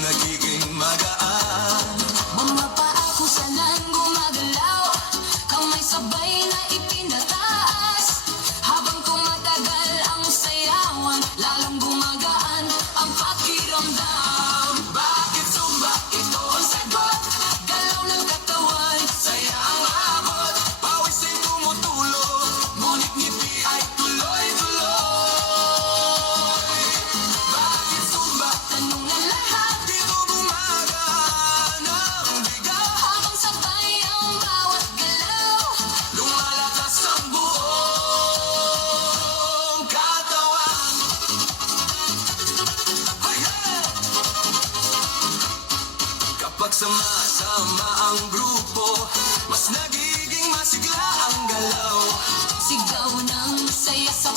nagiging magaan. Mga paa kung saan gumagalaw, kamay sabay na ipinataas. Habang tumatagal ang sayawan, lalong gumagaan ang pakiramdam. Bakit Zumba? Ito ang sagot. Galaw ng katawan, Saya ang abot, pawis ay tumutulog, ngunit ngiti ay tuloy-tuloy. Bakit Zumba? tanong ng lahat. Dito bumagaan ang bigat, Habang sabay ang bawat galaw, lumalakas ang buong katawan. Hey, hey! Kapag sama-sama ang grupo, mas nagiging masigla ang galaw. sigaw ng saya sa